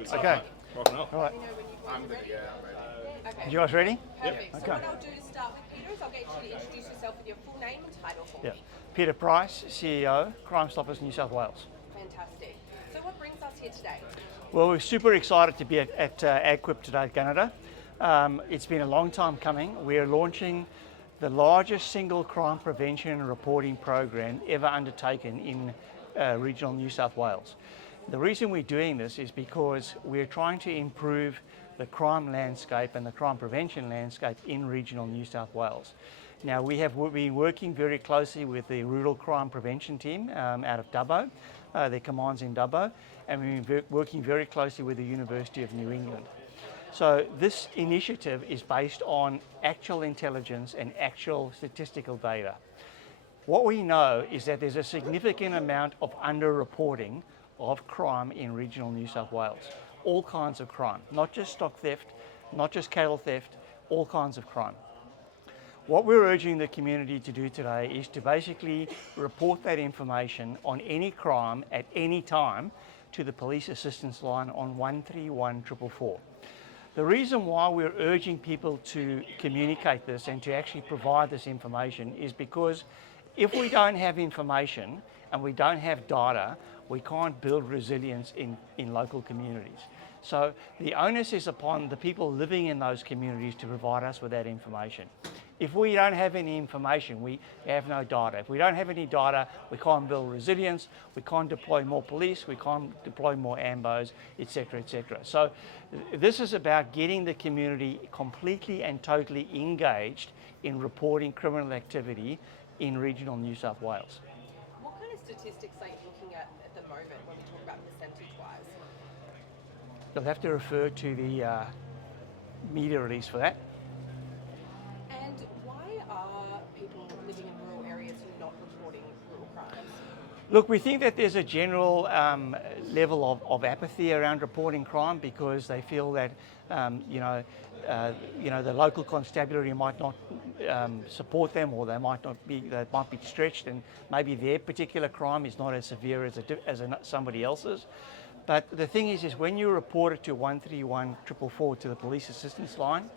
Good stuff, Okay. mate. Rock and roll. All right. I'm good. Yeah, I'm ready. Okay. You guys ready? Perfect. So Okay. what I'll do to start with, Peter, is I'll get you to introduce yourself with your full name and title for Yeah. me. Peter Price, CEO, Crime Stoppers New South Wales. Fantastic. So what brings us here today? Well, we're super excited to be at AgQuip today at Canada. It's been a long time coming. We are launching the largest single crime prevention and reporting program ever undertaken in regional New South Wales. The reason we're doing this is because we're trying to improve the crime landscape and the crime prevention landscape in regional New South Wales. Now, we have been working very closely with the Rural Crime Prevention Team out of Dubbo, their commands in Dubbo, and we've been working very closely with the University of New England. So this initiative is based on actual intelligence and actual statistical data. What we know is that there's a significant amount of underreporting of crime in regional New South Wales. All kinds of crime, not just stock theft, not just cattle theft, all kinds of crime. What we're urging the community to do today is to basically report that information on any crime at any time to the police assistance line on 131 444. The reason why we're urging people to communicate this and to actually provide this information is because if we don't have information and we don't have data, we can't build resilience in local communities. So the onus is upon the people living in those communities to provide us with that information. If we don't have any information, we have no data. If we don't have any data, we can't build resilience, we can't deploy more police, we can't deploy more AMBOs, etc., etc. So this is about getting the community completely and totally engaged in reporting criminal activity in regional New South Wales. What kind of statistics are you looking at the moment when we talk about percentage-wise? You'll have to refer to the media release for that. And why are people living in rural areas not reporting rural crimes? Look, we think that there's a general level of apathy around reporting crime because they feel that the local constabulary might not support them, or they might be stretched, and maybe their particular crime is not as severe as somebody else's. But the thing is when you report it to 131 444 to the police assistance line,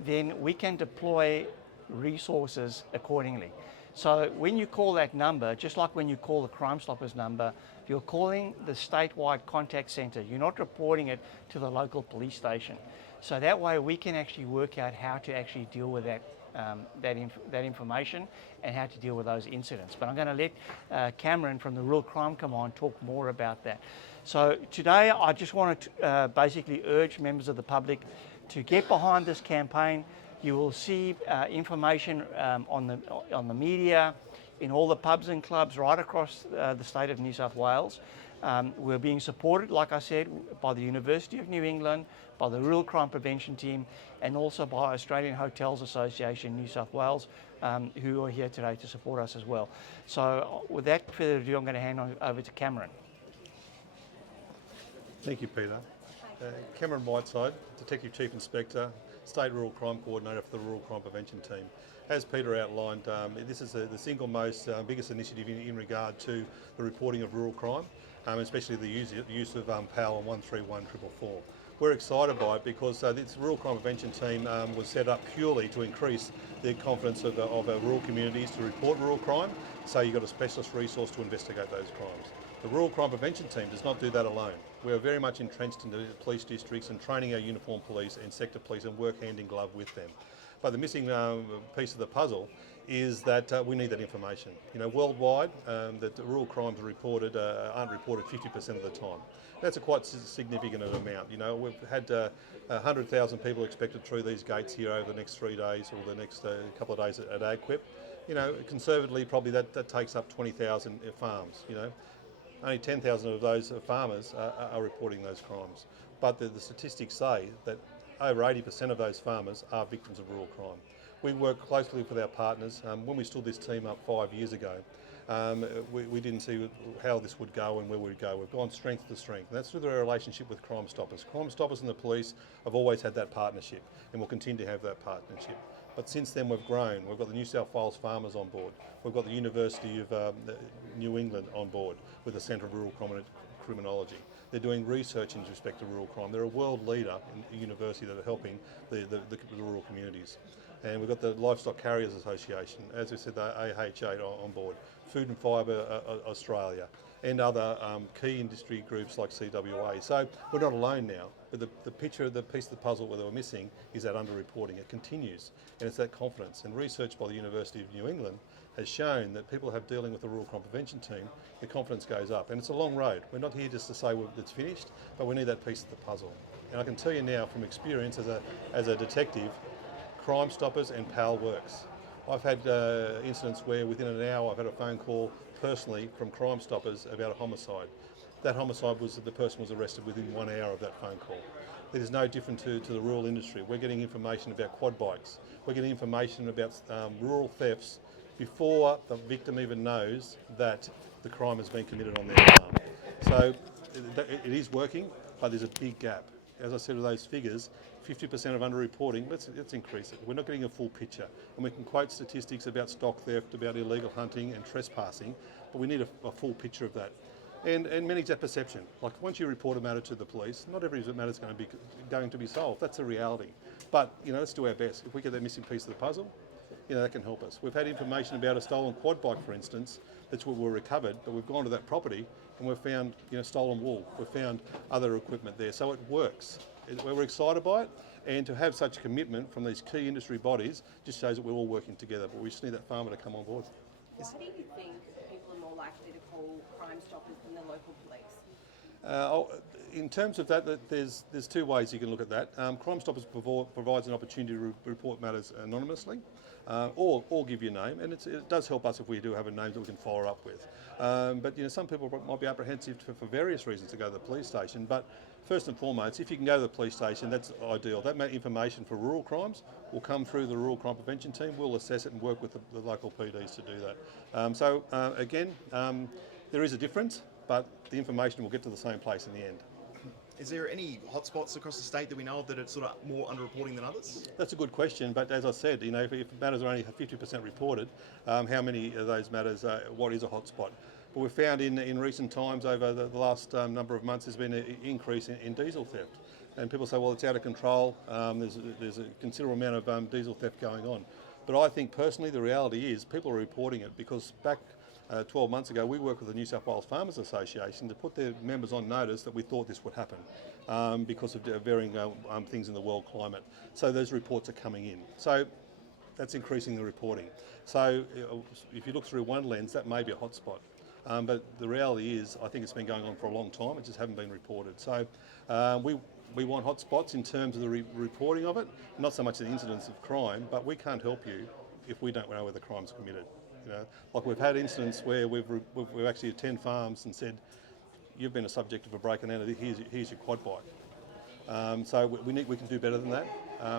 then we can deploy resources accordingly. So when you call that number, just like when you call the Crime Stoppers number, you're calling the statewide contact centre. You're not reporting it to the local police station. So that way we can actually work out how to actually deal with that information and how to deal with those incidents. But I'm going to let Cameron from the Rural Crime Command talk more about that. So today I just want to basically urge members of the public to get behind this campaign. You will see information on the media, in all the pubs and clubs right across the state of New South Wales. We're being supported, like I said, by the University of New England, by the Rural Crime Prevention Team, and also by Australian Hotels Association New South Wales, who are here today to support us as well. So without further ado, I'm going to hand over to Cameron. Thank you, Peter. Cameron Whiteside, Detective Chief Inspector, State Rural Crime Coordinator for the Rural Crime Prevention Team. As Peter outlined, this is the single most biggest initiative in regard to the reporting of rural crime, especially the use of PAL on 131 444. We're excited by it because this Rural Crime Prevention Team was set up purely to increase the confidence of our rural communities to report rural crime, so you've got a specialist resource to investigate those crimes. The Rural Crime Prevention Team does not do that alone. We are very much entrenched in the police districts and training our uniformed police and sector police and work hand in glove with them. But the missing piece of the puzzle is that we need that information. Worldwide, that the rural crimes reported aren't reported 50% of the time. That's a quite significant amount. We've had 100,000 people expected through these gates here over the next 3 days or the next couple of days at AgQuip. Conservatively, probably that takes up 20,000 farms. Only 10,000 of those farmers are reporting those crimes. But the statistics say that over 80% of those farmers are victims of rural crime. We work closely with our partners. When we stood this team up 5 years ago, we didn't see how this would go and where we'd go. We've gone strength to strength. And that's through our relationship with Crime Stoppers. Crime Stoppers and the police have always had that partnership and will continue to have that partnership. But since then we've grown. We've got the New South Wales farmers on board. We've got the University of New England on board with the Centre of Rural Criminology. They're doing research in respect to rural crime. They're a world leader in the university that are helping the rural communities. And we've got the Livestock Carriers Association, as we said, the AH8 on board, Food and Fibre Australia, and other key industry groups like CWA. So we're not alone now, but the picture, the piece of the puzzle that we're missing is that underreporting. It continues, and it's that confidence. And research by the University of New England has shown that people have dealing with the rural crime prevention team, the confidence goes up. And it's a long road. We're not here just to say it's finished, but we need that piece of the puzzle. And I can tell you now from experience as a detective, Crime Stoppers and PAL works. I've had incidents where within an hour I've had a phone call personally from Crime Stoppers about a homicide. That homicide was that the person was arrested within 1 hour of that phone call. It is no different to the rural industry. We're getting information about quad bikes. We're getting information about rural thefts before the victim even knows that the crime has been committed on their farm. So it is working, but there's a big gap. As I said with those figures, 50% of underreporting, let's increase it. We're not getting a full picture. And we can quote statistics about stock theft, about illegal hunting and trespassing, but we need a full picture of that. And manage that perception. Like once you report a matter to the police, not every matter is going to be solved. That's a reality. But let's do our best. If we get that missing piece of the puzzle, that can help us. We've had information about a stolen quad bike, for instance, that's what were recovered, but we've gone to that property and we've found stolen wool. We've found other equipment there. So it works. We're excited by it, and to have such commitment from these key industry bodies just shows that we're all working together, but we just need that farmer to come on board. Why do you think people are more likely to call Crime Stoppers than the local police? In terms of that, there's two ways you can look at that. Crime Stoppers provides an opportunity to report matters anonymously, or give your name, and it does help us if we do have a name that we can follow up with. But some people might be apprehensive for various reasons to go to the police station. But first and foremost, if you can go to the police station, that's ideal. That information for rural crimes will come through the Rural Crime Prevention Team. We'll assess it and work with the local PDs to do that. Again, there is a difference, but the information will get to the same place in the end. Is there any hotspots across the state that we know of that are sort of more underreporting than others? That's a good question, but as I said, if matters are only 50% reported, how many of those matters, what is a hotspot? But we've found in recent times over the last number of months there's been an increase in diesel theft. And people say, well, it's out of control, there's a considerable amount of diesel theft going on. But I think personally the reality is people are reporting it because back 12 months ago, we worked with the New South Wales Farmers Association to put their members on notice that we thought this would happen because of varying things in the world climate. So those reports are coming in. So that's increasing the reporting. So if you look through one lens, that may be a hotspot. But the reality is, I think it's been going on for a long time. It just haven't been reported. So we want hotspots in terms of the reporting of it, not so much the incidents of crime, but we can't help you if we don't know where the crime's committed. Like we've had incidents where we've actually attended farms and said, you've been a subject of a break and enter, here's your quad bike. So we can do better than that.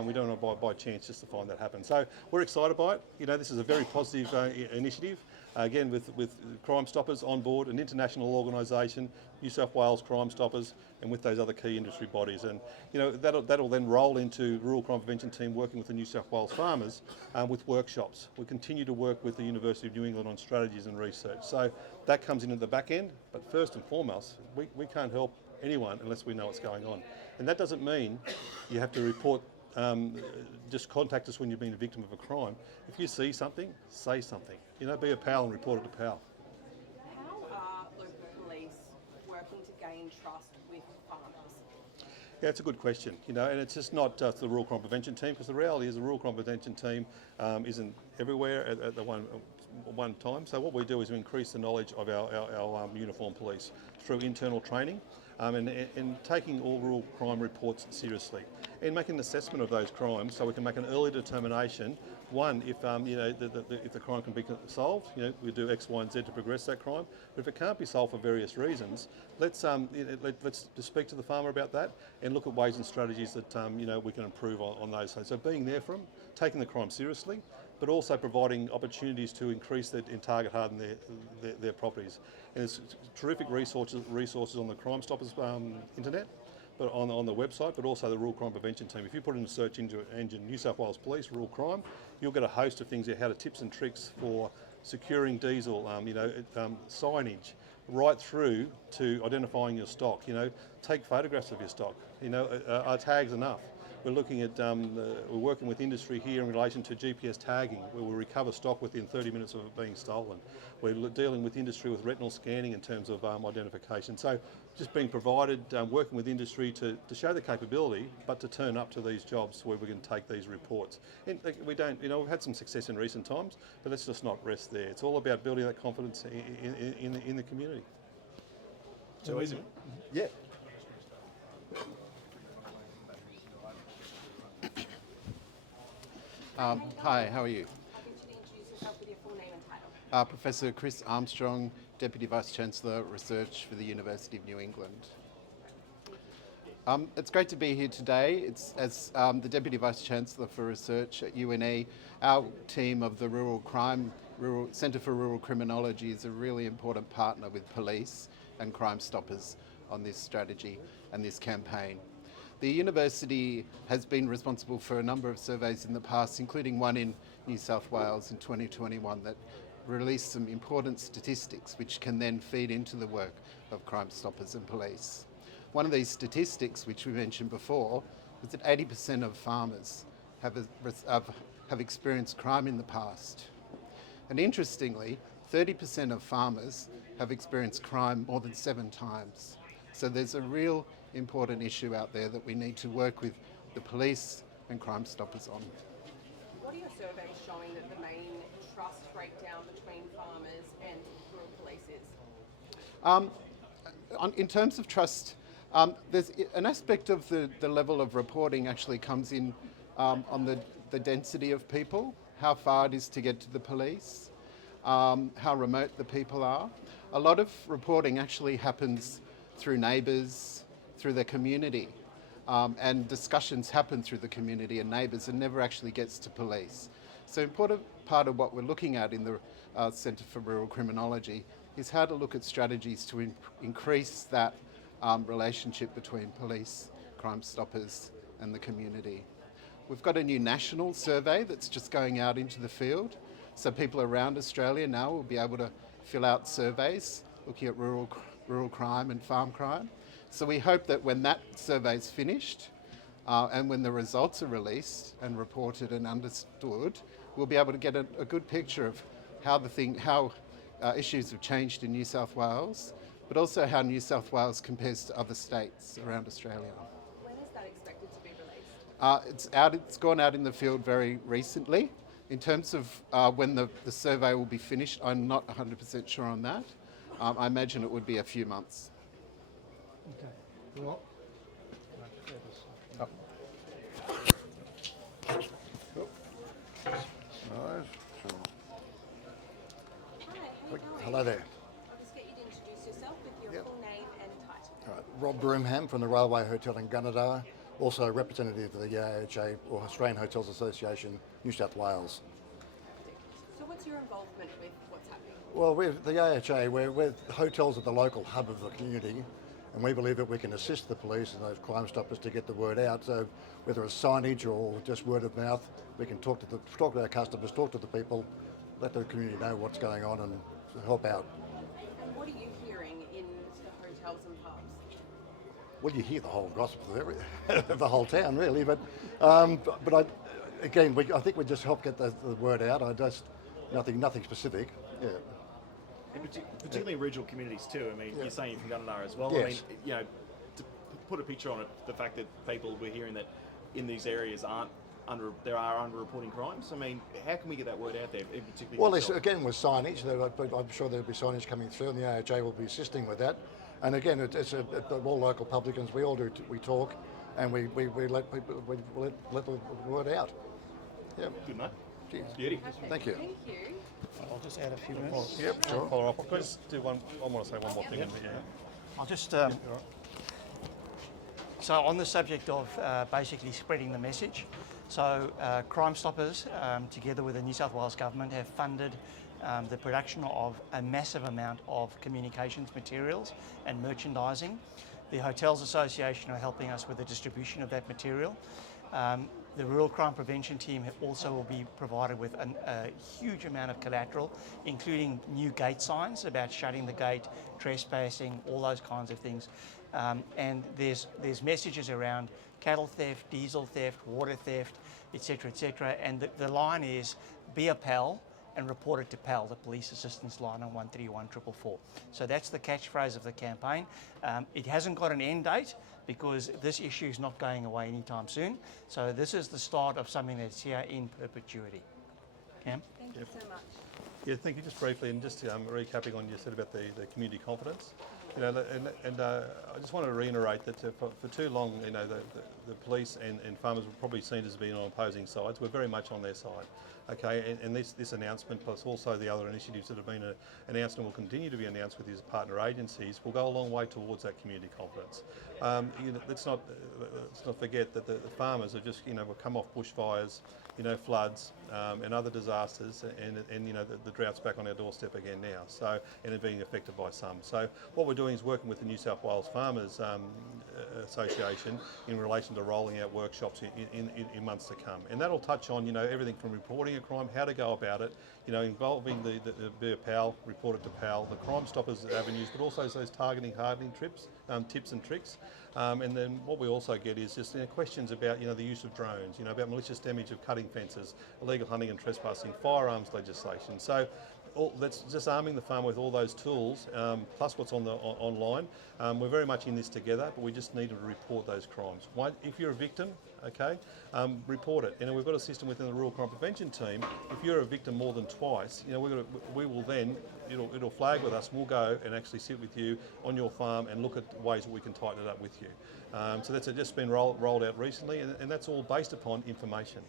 We don't want to by chance just to find that happen. So we're excited by it. This is a very positive initiative. Again, with Crime Stoppers on board, an international organisation, New South Wales Crime Stoppers, and with those other key industry bodies. And that'll then roll into Rural Crime Prevention Team working with the New South Wales farmers with workshops. We continue to work with the University of New England on strategies and research. So that comes in at the back end, but first and foremost, we can't help anyone unless we know what's going on. And that doesn't mean you have to report, just contact us when you've been a victim of a crime. If you see something, say something. Be a pal and report it to PAL. How are local police working to gain trust with farmers? Yeah, it's a good question, and it's just not just the Rural Crime Prevention Team, because the reality is the Rural Crime Prevention Team isn't everywhere at the one time. So what we do is we increase the knowledge of our uniformed police through internal training and taking all rural crime reports seriously and making an assessment of those crimes so we can make an early determination. One, if if the crime can be solved, we do X, Y, and Z to progress that crime. But if it can't be solved for various reasons, let's speak to the farmer about that and look at ways and strategies that we can improve on those. So being there for them, taking the crime seriously, but also providing opportunities to increase and target harden their properties. And there's terrific resources on the Crime Stoppers internet, but on the website, but also the Rural Crime Prevention Team. If you put in a search engine New South Wales Police, Rural Crime, you'll get a host of things there, how to tips and tricks for securing diesel, signage, right through to identifying your stock. Take photographs of your stock. Are tags enough? We're looking at, we're working with industry here in relation to GPS tagging, where we recover stock within 30 minutes of it being stolen. We're dealing with industry with retinal scanning in terms of identification. So just being provided, working with industry to show the capability, but to turn up to these jobs where we can take these reports. And we don't, we've had some success in recent times, but let's just not rest there. It's all about building that confidence in the community. So easy. Yeah. Hi, how are you? I think you should introduce yourself with your full name and title. Professor Chris Armstrong, Deputy Vice-Chancellor, Research for the University of New England. It's great to be here today. It's as the Deputy Vice-Chancellor for Research at UNE, our team of the Centre for Rural Criminology is a really important partner with police and Crime Stoppers on this strategy and this campaign. The university has been responsible for a number of surveys in the past, including one in New South Wales in 2021 that released some important statistics which can then feed into the work of Crime Stoppers and police. One of these statistics, which we mentioned before, was that 80% of farmers have experienced crime in the past. And interestingly, 30% of farmers have experienced crime more than 7 times. So there's a real important issue out there that we need to work with the police and Crime Stoppers on. What are your surveys showing that the main trust breakdown between farmers and rural police is? In terms of trust, there's an aspect of the level of reporting actually comes in on the density of people, how far it is to get to the police, how remote the people are. A lot of reporting actually happens through neighbours, through their community, and discussions happen through the community and neighbours and never actually gets to police. So an important part of what we're looking at in the Centre for Rural Criminology is how to look at strategies to increase that relationship between police, Crime Stoppers and the community. We've got a new national survey that's just going out into the field, so people around Australia now will be able to fill out surveys looking at rural crime and farm crime. So we hope that when that survey is finished and when the results are released and reported and understood, we'll be able to get a good picture of how issues have changed in New South Wales, but also how New South Wales compares to other states around Australia. When is that expected to be released? It's gone out in the field very recently. In terms of when the survey will be finished, I'm not 100% sure on that. I imagine it would be a few months. Okay. Well, Hi, how you going? hello there. I'll just get you to introduce yourself with your full name and title. All right. Rob Broomham from the Railway Hotel in Gunnedah, also representative of the AHA, or Australian Hotels Association, New South Wales. So what's your involvement with what's happening? Well, we're the AHA, we're hotels are the local hub of the community, and we believe that we can assist the police and those Crime Stoppers to get the word out. So whether it's signage or just word of mouth, we can talk to our customers, talk to the people, let the community know what's going on and help out. And what are you hearing in the hotels and pubs? Well, you hear the whole gossip of the whole town, really. But I think we just help get the word out. Nothing specific. Yeah. And particularly in regional communities too. I mean, you're saying you're from Gunnedah as well. Yes. I mean, to put a picture on it, the fact that we're hearing that in these areas are underreporting crimes. I mean, how can we get that word out there, in particular? Well, again, with signage, I'm sure there'll be signage coming through, and the AHA will be assisting with that. And again, it's all local publicans. We all do. We talk, and we let the word out. Yeah. Good, mate. Cheers. Beauty. Okay, Thank you. Thank you. I'll just add a few minutes. Yep, sure. Follow up. Can I just do one? I want to say one more thing. I'll just so on the subject of basically spreading the message, so Crime Stoppers, together with the New South Wales Government, have funded the production of a massive amount of communications materials and merchandising. The Hotels Association are helping us with the distribution of that material. The Rural Crime Prevention Team also will be provided with a huge amount of collateral, including new gate signs about shutting the gate, trespassing, all those kinds of things. And there's messages around cattle theft, diesel theft, water theft, etc., etc. And the line is be a pal and report it to PAL, the Police Assistance Line on 131 444. So that's the catchphrase of the campaign. It hasn't got an end date because this issue is not going away anytime soon. So this is the start of something that's here in perpetuity. Cam? Thank you so much. Yeah, thank you. Just briefly, and just recapping on you said about the community confidence. You know, I just want to reiterate that for too long, you know, the police and farmers were probably seen as being on opposing sides. We're very much on their side. Okay, and this announcement, plus also the other initiatives that have been announced and will continue to be announced with these partner agencies, will go a long way towards that community confidence. You know, let's not forget that the farmers have just, you know, will come off bushfires, you know, floods and other disasters, and you know the drought's back on our doorstep again now. So, and it being affected by some. So what we're doing is working with the New South Wales Farmers Association in relation to rolling out workshops in months to come, and that'll touch on, you know, everything from reporting a crime, how to go about it, you know, involving the be a PAL, report it to PAL, the Crime Stoppers avenues, but also those targeting hardening tips and tricks. And then what we also get is just, you know, questions about, you know, the use of drones, you know, about malicious damage of cutting fences, illegal hunting and trespassing, firearms legislation. So that's just arming the farmer with all those tools, plus what's on the online. We're very much in this together, but we just need to report those crimes. If you're a victim, okay, report it. And we've got a system within the Rural Crime Prevention Team. If you're a victim more than twice, you know, we will then, it'll flag with us. We'll go and actually sit with you on your farm and look at ways that we can tighten it up with you. So that's just been rolled out recently, and that's all based upon information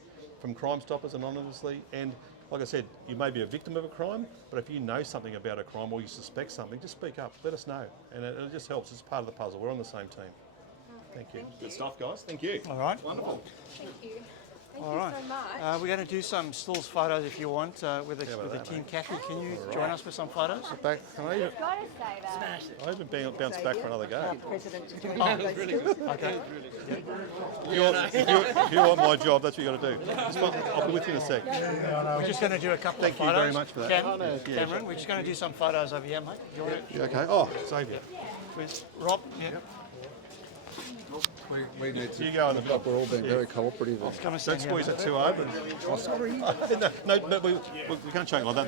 from Crime Stoppers anonymously. And like I said, you may be a victim of a crime, but if you know something about a crime or you suspect something, just speak up, let us know. And it just helps, it's part of the puzzle. We're on the same team. Thank you. Good stuff, guys. Thank you. All right. Wonderful. Thank you. Thank All you right. so much. We're going to do some stills photos if you want with the team. Kathy, can you join us with some photos? Back, can I even, Gotta say that. I even bounce back for another go. Okay. If you want my job, that's what you got to do. I'll be with you in a sec. We're just going to do a couple of Thank you photos. very much for that. Cameron, we're just going to do some photos over here, mate. You want to, Yeah, okay. Oh, save you. with Rob? Yeah. We need to. You go in the middle. We're all being very cooperative. Come and Don't stand here. squeeze it too hard. But... Oh, sorry. No, but we can't change like that.